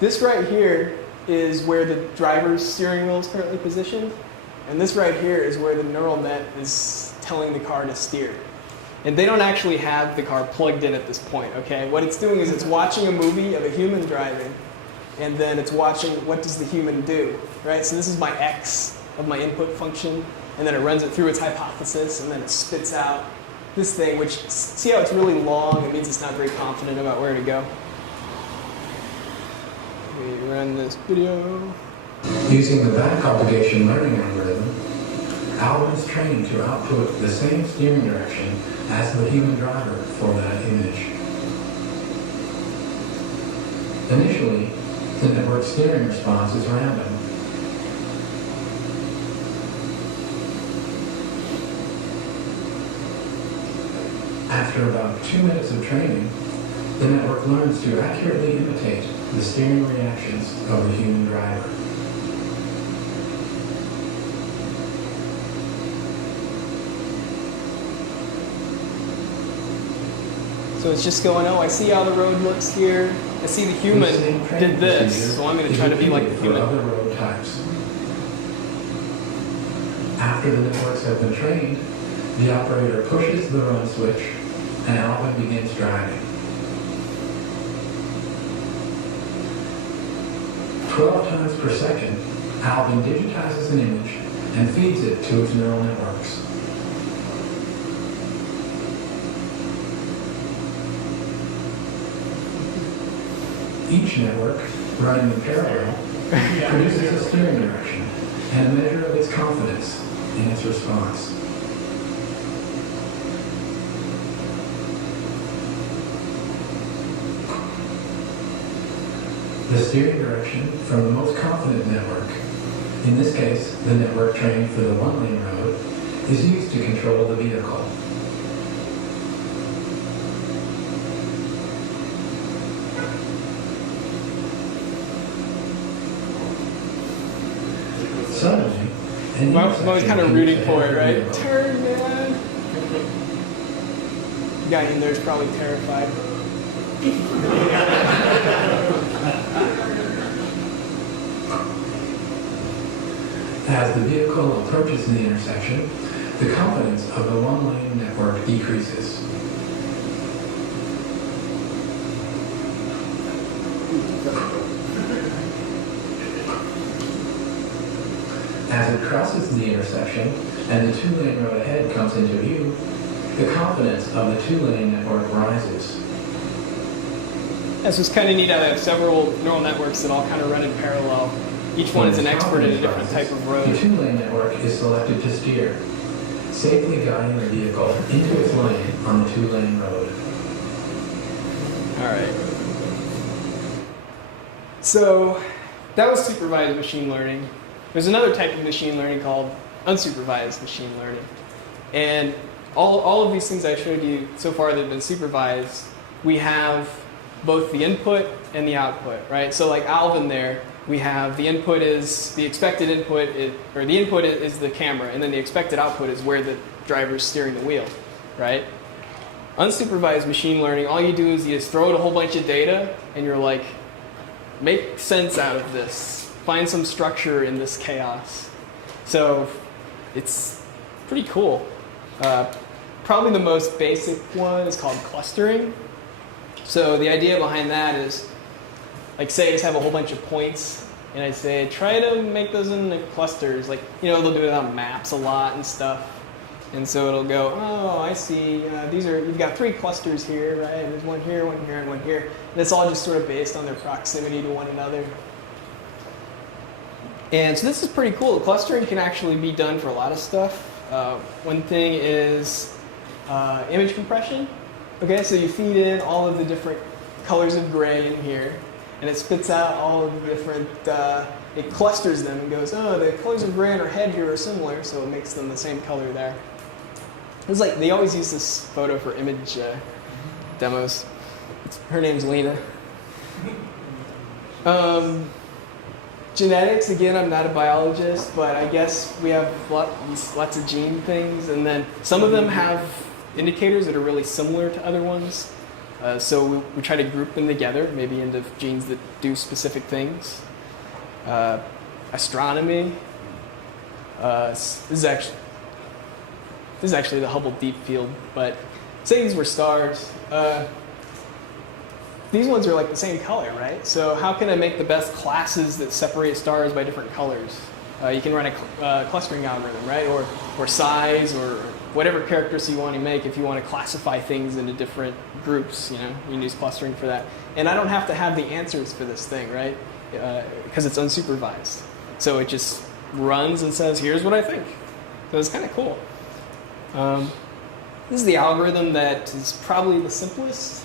This right here is where the driver's steering wheel is currently positioned. And this right here is where the neural net is telling the car to steer. And they don't actually have the car plugged in at this point, okay? What it's doing is it's watching a movie of a human driving, and then it's watching what does the human do, right? So this is my X of my input function, and then it runs it through its hypothesis, and then it spits out this thing, which, see how it's really long? It means it's not very confident about where to go. We run this video. Using the back propagation learning algorithm, Alvin is trained to output the same steering direction as the human driver for that image. Initially, the network steering response is random. After about 2 minutes of training, the network learns to accurately imitate the steering reactions of the human driver. So it's just going, oh, I see how the road looks here. I see the human did this, so I'm going to try to be like the human. Other road types. After the networks have been trained, the operator pushes the run switch and Alvin begins driving. 12 times per second, Alvin digitizes an image and feeds it to its neural networks. Each network, running in parallel, produces a steering direction and a measure of its confidence in its response. The steering direction from the most confident network, in this case, the network trained for the one-lane road, is used to control the vehicle. Suddenly, I'm always kind of rooting for it, right? Turn, man! The guy in there is probably terrified. As the vehicle approaches the intersection, the confidence of the one-lane network decreases. As it crosses the intersection and the two-lane road ahead comes into view, the confidence of the two-lane network rises. This was kind of neat. I have several neural networks that all kind of run in parallel. Each one is an expert in a different type of road. The two-lane network is selected to steer, safely guiding the vehicle into its lane on the two-lane road. All right. So that was supervised machine learning. There's another type of machine learning called unsupervised machine learning. And all of these things I showed you so far that have been supervised, we have both the input and the output, right? So like Alvin there, we have the input is the expected input, or the input is the camera, and then the expected output is where the driver's steering the wheel, right? Unsupervised machine learning, all you do is you just throw it a whole bunch of data, and you're like, make sense out of this. Find some structure in this chaos. So it's pretty cool. Probably the most basic one is called clustering. So the idea behind that is, like say I just have a whole bunch of points, and I say try to make those into clusters. Like, you know, they'll do it on maps a lot and stuff. And so it'll go, oh, I see, you've got 3 clusters here, right? There's one here, one here, and one here. And it's all just sort of based on their proximity to one another. And so this is pretty cool. Clustering can actually be done for a lot of stuff. One thing is image compression. Okay, so you feed in all of the different colors of gray in here, and it spits out all of the different, it clusters them and goes, oh, the colors of gray on her head here are similar, so it makes them the same color there. It's like, they always use this photo for image demos. Her name's Lena. Genetics, again, I'm not a biologist, but I guess we have lots of gene things, and then some of them have indicators that are really similar to other ones. So we try to group them together, maybe into genes that do specific things. Astronomy. This is actually the Hubble Deep Field, but say these were stars. These ones are like the same color, right? So how can I make the best classes that separate stars by different colors? You can run a clustering algorithm, right? Or size, or whatever characteristic you want to make. If you want to classify things into different groups, you can use clustering for that. And I don't have to have the answers for this thing, right? Because it's unsupervised. So it just runs and says, here's what I think. So it's kind of cool. This is the algorithm that is probably the simplest.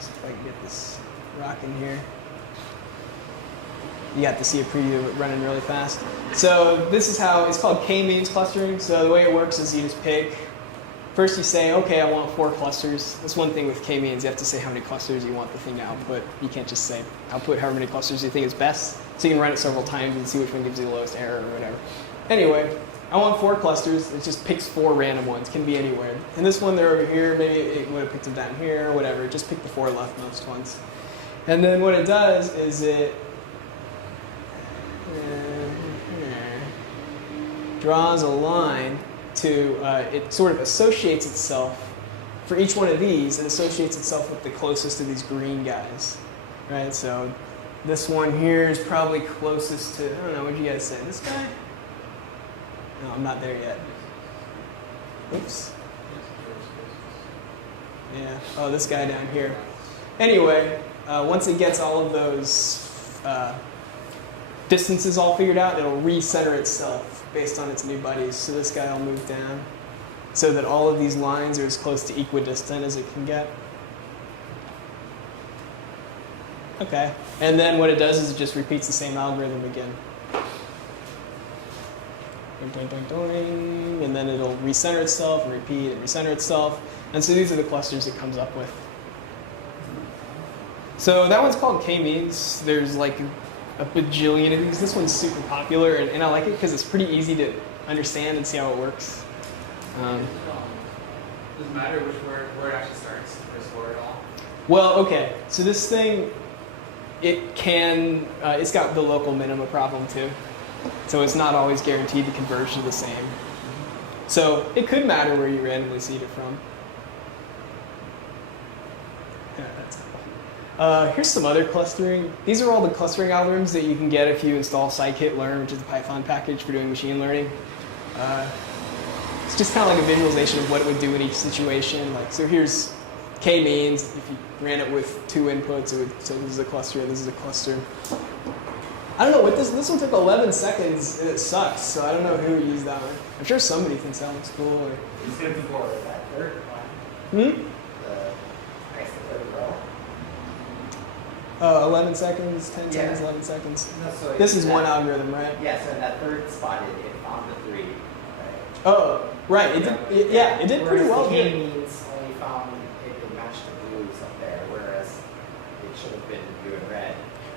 See if I can get this rocking here. You got to see a preview of it running really fast. So this is how, it's called k-means clustering. So the way it works is you just pick, first you say, okay, I want 4 clusters. That's one thing with k-means, you have to say how many clusters you want the thing to output. You can't just say, output however many clusters you think is best. So you can run it several times and see which one gives you the lowest error or whatever. Anyway, I want 4 clusters. It just picks 4 random ones, can be anywhere. And this one, they're over here, maybe it would have picked them down here or whatever. Just pick the 4 leftmost ones. And then what it does is it draws a line to, it sort of associates itself, for each one of these, it associates itself with the closest of these green guys, right? So this one here is probably closest to, I don't know, what do you guys say? This guy? No, I'm not there yet. Oops. Yeah, oh, this guy down here. Anyway, once it gets all of those distances all figured out, it'll recenter itself based on its new buddies. So this guy will move down so that all of these lines are as close to equidistant as it can get. Okay, and then what it does is it just repeats the same algorithm again. Doing, doing, doing, and then it'll recenter itself and repeat and recenter itself. And so these are the clusters it comes up with. So that one's called k-means. There's like a bajillion of these. This one's super popular, and I like it because it's pretty easy to understand and see how it works. Doesn't matter which where it actually starts, first word at all. Well, okay. So this thing, it can, it's got the local minima problem too. So it's not always guaranteed to converge to the same. So it could matter where you randomly seed it from. Yeah, that's cool. Here's some other clustering. These are all the clustering algorithms that you can get if you install scikit-learn, which is a Python package for doing machine learning. It's just kind of like a visualization of what it would do in each situation. Like, so here's k-means. If you ran it with 2 inputs, it would, so this is a cluster and this is a cluster. I don't know what this one took 11 seconds and it sucks, so I don't know who used that one. I'm sure somebody thinks that looks cool. Or... It's good for that third one. Hmm? The third row. 11 seconds, 10 seconds, 11 seconds. No, so This is one algorithm, right? Yeah, so in that third spot, it found the 3, right? Oh, right. It did pretty well Whereas the here. k-means only found it matched the blues up there, whereas it should have been blue and red.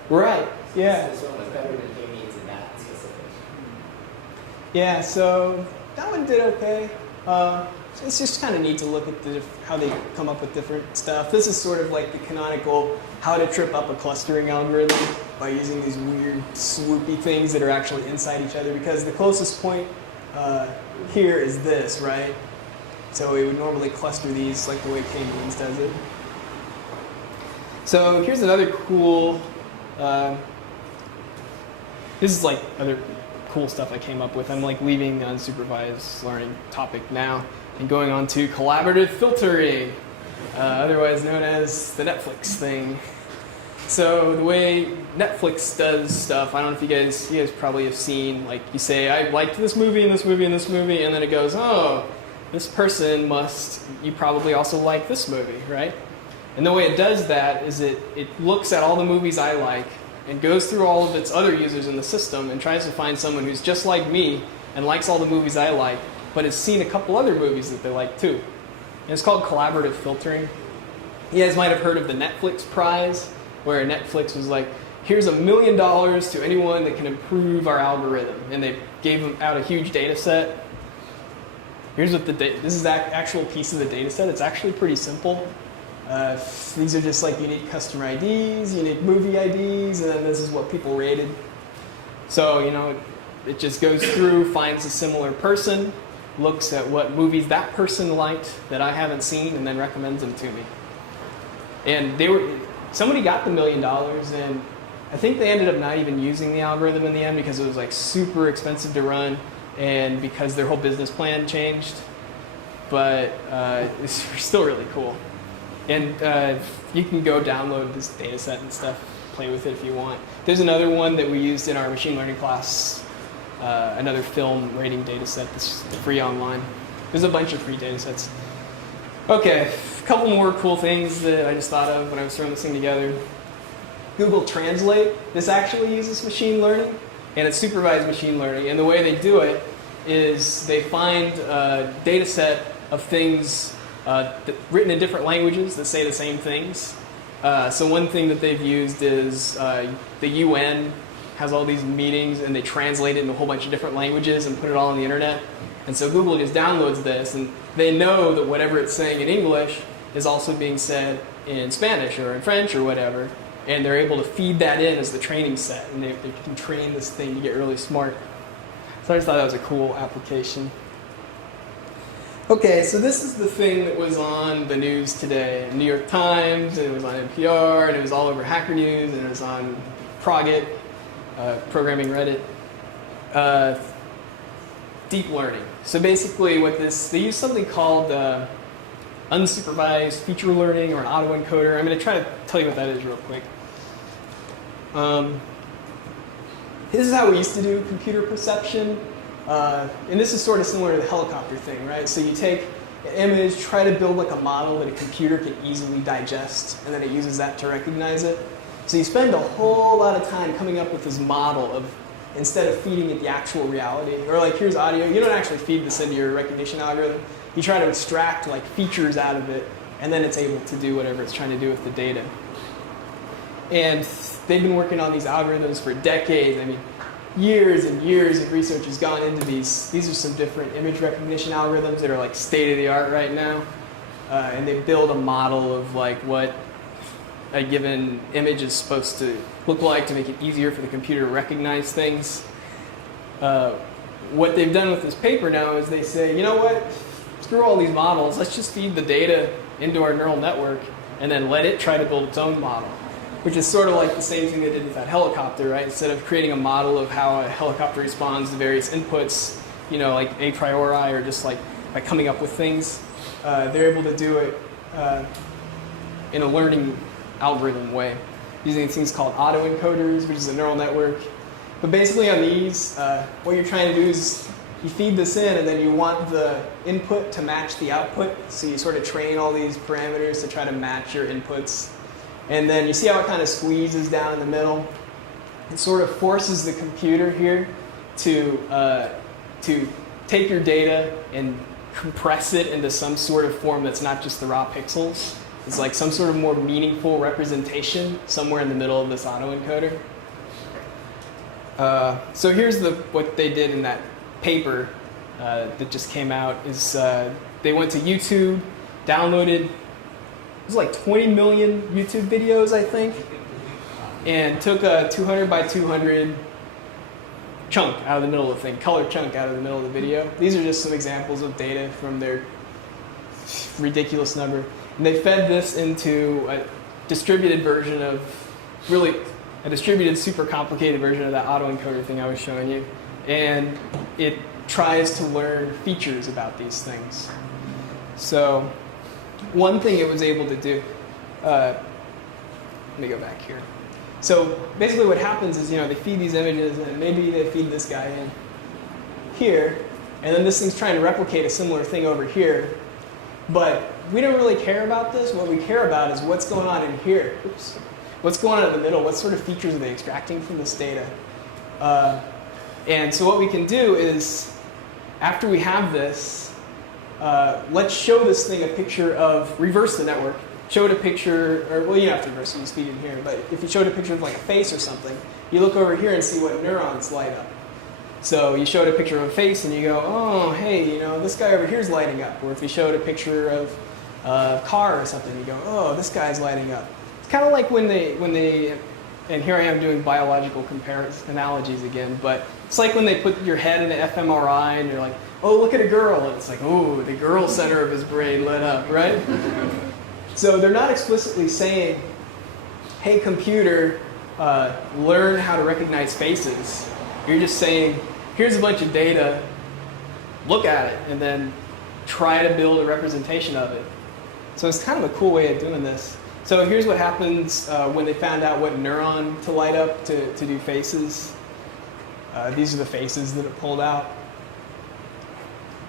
Right, So yeah. This one was better than k-means in that specific. Yeah, so that one did okay. It's just kind of neat to look at how they come up with different stuff. This is sort of like the canonical how to trip up a clustering algorithm by using these weird swoopy things that are actually inside each other, because the closest point here is this, right? So we would normally cluster these like the way k-means does it. So here's another cool, this is like other cool stuff I came up with. I'm like leaving the unsupervised learning topic now and going on to collaborative filtering, otherwise known as the Netflix thing. So the way Netflix does stuff, I don't know if you guys probably have seen, like you say, I liked this movie and this movie and this movie, and then it goes, oh, this person you probably also like this movie, right? And the way it does that is it looks at all the movies I like and goes through all of its other users in the system and tries to find someone who's just like me and likes all the movies I like, but has seen a couple other movies that they like too. And it's called collaborative filtering. You guys might have heard of the Netflix prize, where Netflix was like, here's $1 million to anyone that can improve our algorithm. And they gave them out a huge data set. Here's what this is that actual piece of the data set. It's actually pretty simple. These are just like unique customer IDs, unique movie IDs, and then this is what people rated. So, it just goes through, finds a similar person, looks at what movies that person liked that I haven't seen, and then recommends them to me. And somebody got the $1 million, and I think they ended up not even using the algorithm in the end because it was like super expensive to run and because their whole business plan changed. But it's still really cool. And you can go download this data set and stuff, play with it if you want. There's another one that we used in our machine learning class, another film rating data set that's free online. There's a bunch of free data sets. Okay, a couple more cool things that I just thought of when I was throwing this thing together. Google Translate, this actually uses machine learning, and it's supervised machine learning. And the way they do it is they find a data set of things written in different languages that say the same things. So one thing that they've used is the UN has all these meetings and they translate it in a whole bunch of different languages and put it all on the internet. And so Google just downloads this and they know that whatever it's saying in English is also being said in Spanish or in French or whatever. And they're able to feed that in as the training set. And they can train this thing to get really smart. So I just thought that was a cool application. Okay, so this is the thing that was on the news today. New York Times, and it was on NPR, and it was all over Hacker News, and it was on Progit, Programming Reddit. Deep learning. So basically they use something called unsupervised feature learning or an autoencoder. I'm going to try to tell you what that is real quick. This is how we used to do computer perception. And this is sort of similar to the helicopter thing, right? So you take an image, try to build like a model that a computer can easily digest, and then it uses that to recognize it. So you spend a whole lot of time coming up with this model of, instead of feeding it the actual reality, or like here's audio, you don't actually feed this into your recognition algorithm. You try to extract like features out of it, and then it's able to do whatever it's trying to do with the data. And they've been working on these algorithms for decades. I mean, years and years of research has gone into these. These are some different image recognition algorithms that are like state of the art right now. And they build a model of like what a given image is supposed to look like to make it easier for the computer to recognize things. What they've done with this paper now is they say, you know what, screw all these models, let's just feed the data into our neural network and then let it try to build its own model. Which is sort of like the same thing they did with that helicopter, right? Instead of creating a model of how a helicopter responds to various inputs, like a priori or just like by coming up with things, they're able to do it in a learning algorithm way, using things called autoencoders, which is a neural network. But basically on these, what you're trying to do is you feed this in and then you want the input to match the output. So you sort of train all these parameters to try to match your inputs. And then you see how it kind of squeezes down in the middle? It sort of forces the computer here to take your data and compress it into some sort of form that's not just the raw pixels. It's like some sort of more meaningful representation somewhere in the middle of this autoencoder. So here's what they did in that paper that just came out. Is they went to YouTube, downloaded it was like 20 million YouTube videos, I think, and took a 200 by 200 chunk out of the middle of the thing, color chunk out of the middle of the video. These are just some examples of data from their ridiculous number. And they fed this into a distributed version of, really a distributed, super complicated version of that autoencoder thing I was showing you. And it tries to learn features about these things. So one thing it was able to do, let me go back here. So basically what happens is, they feed these images and maybe they feed this guy in here, and then this thing's trying to replicate a similar thing over here. But we don't really care about this. What we care about is what's going on in here. Oops. What's going on in the middle? What sort of features are they extracting from this data? And so what we can do is, after we have this, let's show this thing a picture of, reverse the network, show it a picture, or well, you don't have to reverse it, you just feed it in here, but if you showed a picture of like a face or something, you look over here and see what neurons light up. So you showed a picture of a face and you go, oh, hey, this guy over here is lighting up. Or if you showed a picture of a car or something. You go, oh, this guy's lighting up. It's kind of like when they, and here I am doing biological analogies again, but it's like when they put your head in an fMRI and you're like, oh, look at a girl. And it's like, oh, the girl center of his brain lit up, right? So they're not explicitly saying, hey, computer, learn how to recognize faces. You're just saying, here's a bunch of data, look at it, and then try to build a representation of it. So it's kind of a cool way of doing this. So here's what happens when they found out what neuron to light up to do faces. These are the faces that it pulled out.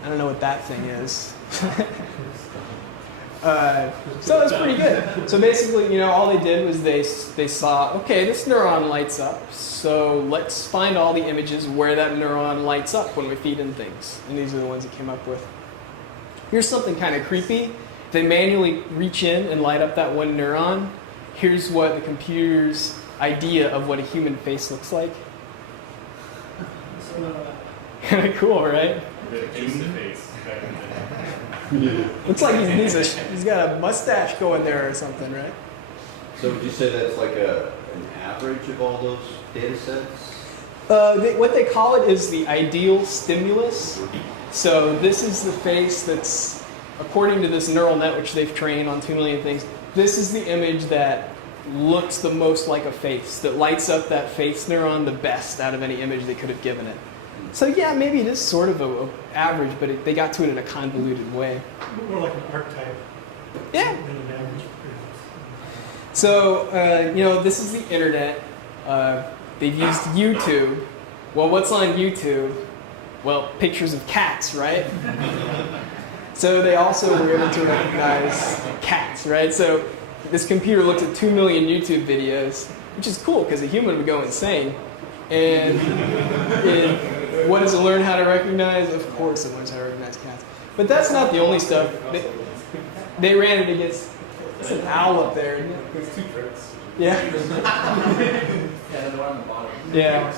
I don't know what that thing is. So it's pretty good. So basically, you know, all they did was they saw, okay, this neuron lights up, so let's find all the images where that neuron lights up when we feed in things. And these are the ones it came up with. Here's something kind of creepy. They manually reach in and light up that one neuron. Here's what the computer's idea of what a human face looks like. Kind of cool, right? Looks like he's got a mustache going there or something, right? So would you say that's like an average of all those data sets? What they call it is the ideal stimulus. So this is the face that's, according to this neural net, which they've trained on 2 million things, this is the image that looks the most like a face, that lights up that face neuron the best out of any image they could have given it. So yeah, maybe it is sort of a average, but they got to it in a convoluted way. More like an archetype. Yeah. Than an average, perhaps. So, you know, this is the internet. They've used YouTube. Well, what's on YouTube? Well, pictures of cats, right? So they also were able to recognize cats, right? So this computer looked at 2 million YouTube videos, which is cool because a human would go insane. And what does it learn how to recognize? Of course it learns how to recognize cats. But that's not the only stuff. They ran it against, it's an owl up there, isn't it? There's 2 tricks. Yeah. Yeah, the one on the bottom. Yeah.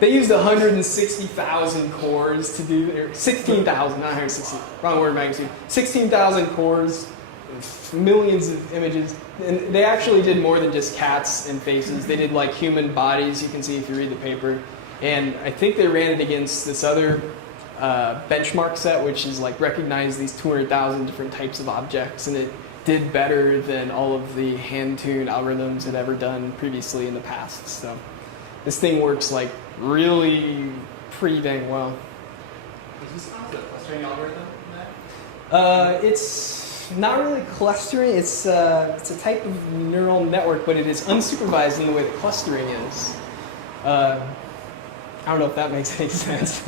They used 160,000 cores to do, or 16,000, not 160, wrong word magnitude. 16,000 cores, millions of images. And they actually did more than just cats and faces. They did like human bodies, you can see if you read the paper. And I think they ran it against this other benchmark set, which is like recognize these 200,000 different types of objects. And it did better than all of the hand-tuned algorithms had ever done previously in the past. So this thing works like really pretty dang well. Is this not a clustering algorithm in that? It's not really clustering. It's a type of neural network, but it is unsupervised in the way that clustering is. I don't know if that makes any sense.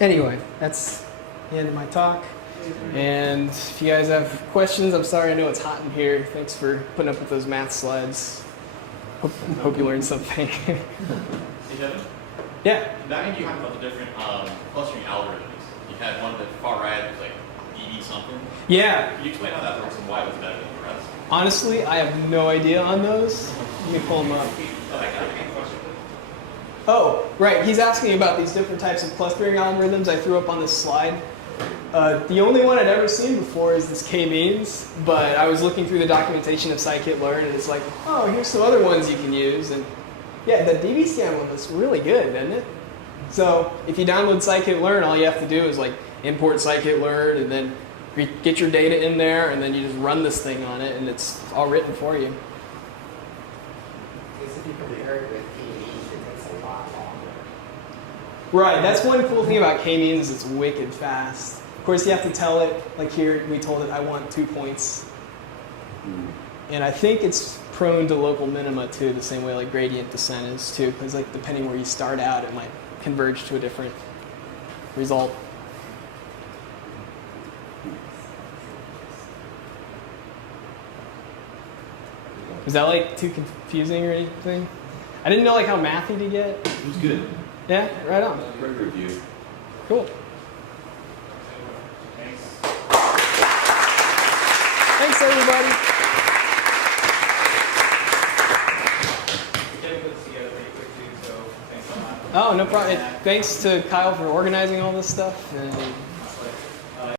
Anyway, that's the end of my talk. And if you guys have questions, I'm sorry, I know it's hot in here. Thanks for putting up with those math slides. Hope you learned something. Hey, Devin? Yeah. Back when you talked about the different clustering algorithms, you had one at the far right that was like DB something. Yeah. Can you explain how that works and why it was better than the rest? Honestly, I have no idea on those. Let me pull them up. Oh, I got it. Oh, right. He's asking about these different types of clustering algorithms I threw up on this slide. The only one I'd ever seen before is this k-means, but I was looking through the documentation of scikit-learn, and it's like, oh, here's some other ones you can use. And yeah, the dbScan one was really good, didn't it? So if you download scikit-learn, all you have to do is like import scikit-learn, and then get your data in there, and then you just run this thing on it, and it's all written for you. Because if you compare it with k-means, it takes a lot longer. Right, that's one cool thing about k-means, it's wicked fast. Of course, you have to tell it, like here, we told it I want 2 points. And I think it's prone to local minima too, the same way like gradient descent is too, because like depending where you start out, it might converge to a different result. Was that like too confusing or anything? I didn't know like how mathy to get. It was good. Yeah, right on. Great review. Cool. Thanks. Thanks everybody. We can put this together pretty quick too, so thanks a lot. Oh, no problem. Thanks to Kyle for organizing all this stuff. And